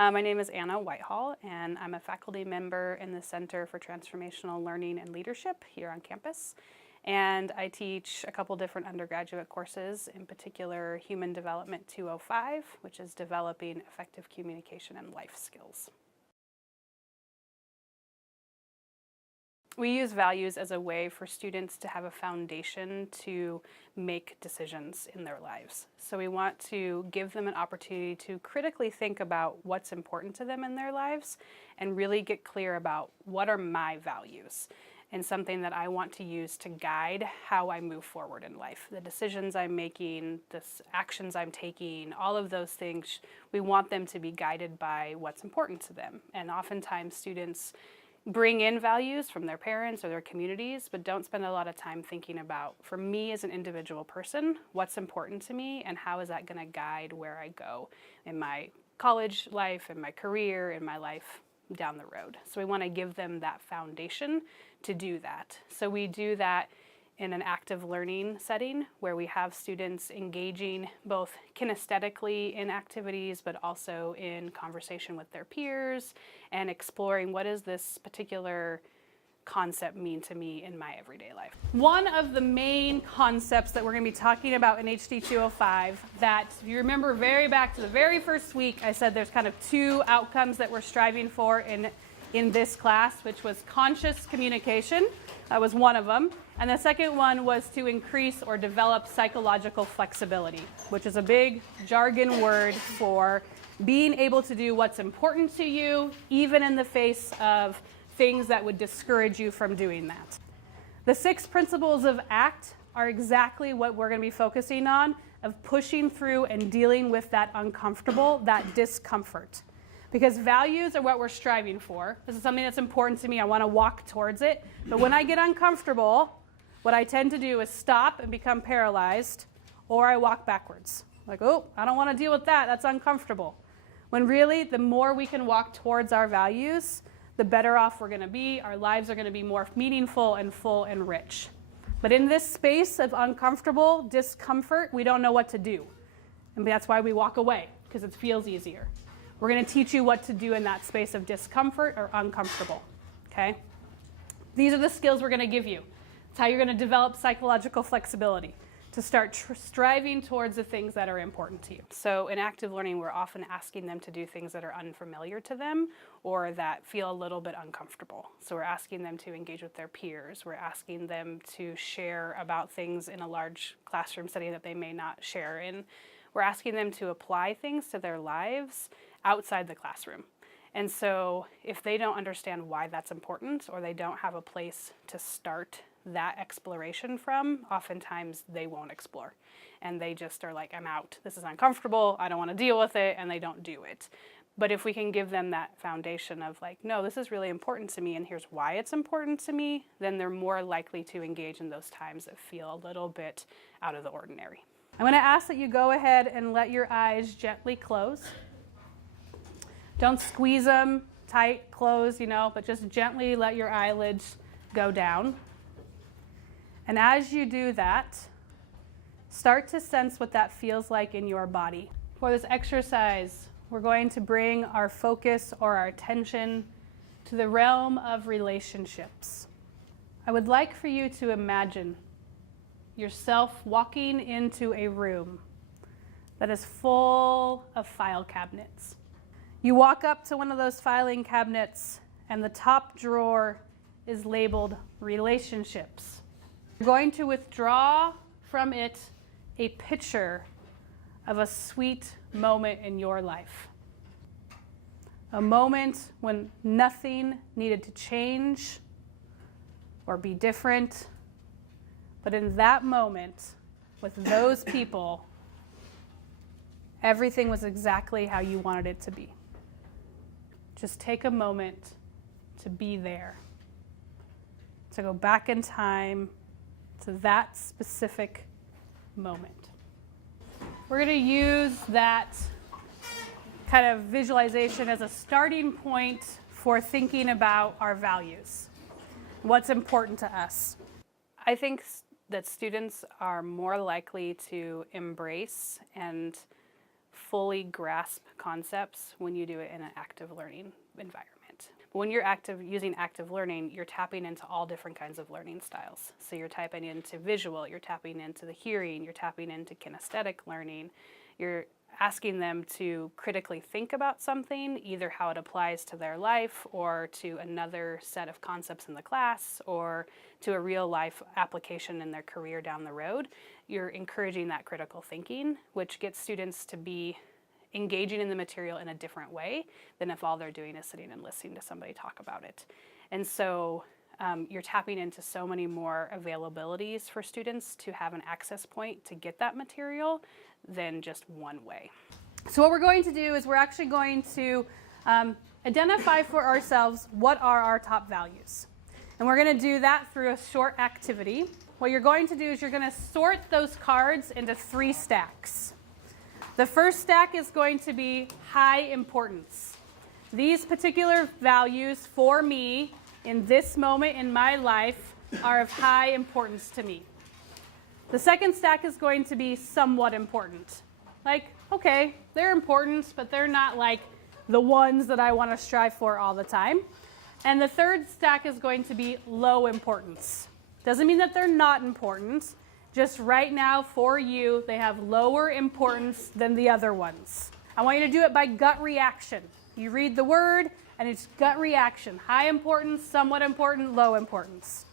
My name is Anna Whitehall, and I'm a faculty member in the Center for Transformational Learning and Leadership here on campus. And I teach a couple different undergraduate courses, in particular Human Development 205, which is developing effective communication and life skills. We use values as a way for students to have a foundation to make decisions in their lives. So we want to give them an opportunity to critically think about what's important to them in their lives and really get clear about what are my values and something that I want to use to guide how I move forward in life. The decisions I'm making, the actions I'm taking, all of those things, we want them to be guided by what's important to them. And oftentimes students bring in values from their parents or their communities, but don't spend a lot of time thinking about, for me as an individual person, what's important to me and how is that going to guide where I go in my college life, in my career, in my life down the road. So we want to give them that foundation to do that. So we do that in an active learning setting where we have students engaging both kinesthetically in activities, but also in conversation with their peers and exploring what does this particular concept mean to me in my everyday life. One of the main concepts that we're going to be talking about in HD 205 that, if you remember back to the very first week, I said there's kind of two outcomes that we're striving for in this class, which was conscious communication. That was one of them. And the second one was to increase or develop psychological flexibility, which is a big jargon word for being able to do what's important to you, even in the face of things that would discourage you from doing that. The 6 principles of ACT are exactly what we're going to be focusing on, of pushing through and dealing with that uncomfortable, that discomfort. Because values are what we're striving for. This is something that's important to me. I want to walk towards it. But when I get uncomfortable, what I tend to do is stop and become paralyzed, or I walk backwards. Like, oh, I don't want to deal with that. That's uncomfortable. When really, the more we can walk towards our values, the better off we're going to be. Our lives are going to be more meaningful and full and rich. But in this space of uncomfortable discomfort, we don't know what to do. And that's why we walk away, because it feels easier. We're going to teach you what to do in that space of discomfort or uncomfortable, okay? These are the skills we're going to give you. It's how you're going to develop psychological flexibility to start striving towards the things that are important to you. So in active learning, we're often asking them to do things that are unfamiliar to them or that feel a little bit uncomfortable. So we're asking them to engage with their peers. We're asking them to share about things in a large classroom setting that they may not share in. We're asking them to apply things to their lives outside the classroom. And so if they don't understand why that's important or they don't have a place to start that exploration from, oftentimes they won't explore. And they just are like, I'm out. This is uncomfortable. I don't want to deal with it. And they don't do it. But if we can give them that foundation of like, no, this is really important to me and here's why it's important to me, then they're more likely to engage in those times that feel a little bit out of the ordinary. I'm going to ask that you go ahead and let your eyes gently close. Don't squeeze them tight, close, but just gently let your eyelids go down. And as you do that, start to sense what that feels like in your body. For this exercise, we're going to bring our focus or our attention to the realm of relationships. I would like for you to imagine yourself walking into a room that is full of file cabinets. You walk up to one of those filing cabinets and the top drawer is labeled relationships. You're going to withdraw from it a picture of a sweet moment in your life. A moment when nothing needed to change or be different, but in that moment with those people, everything was exactly how you wanted it to be. Just take a moment to be there, to go back in time to that specific moment. We're going to use that kind of visualization as a starting point for thinking about our values, what's important to us. I think that students are more likely to embrace and fully grasp concepts when you do it in an active learning environment. When you're using active learning, you're tapping into all different kinds of learning styles. So you're tapping into visual, you're tapping into the hearing, you're tapping into kinesthetic learning. You're asking them to critically think about something, either how it applies to their life or to another set of concepts in the class or to a real life application in their career down the road. You're encouraging that critical thinking, which gets students to be engaging in the material in a different way than if all they're doing is sitting and listening to somebody talk about it. And so you're tapping into so many more availabilities for students to have an access point to get that material than just one way. So what we're going to do is we're actually going to identify for ourselves what are our top values. And we're going to do that through a short activity. What you're going to do is you're going to sort those cards into 3 stacks. The first stack is going to be high importance. These particular values for me in this moment in my life are of high importance to me. The second stack is going to be somewhat important. Like, okay, they're important, but they're not like the ones that I want to strive for all the time. And the third stack is going to be low importance. Doesn't mean that they're not important. Just right now for you, they have lower importance than the other ones. I want you to do it by gut reaction. You read the word and it's gut reaction. High importance, somewhat important, low importance.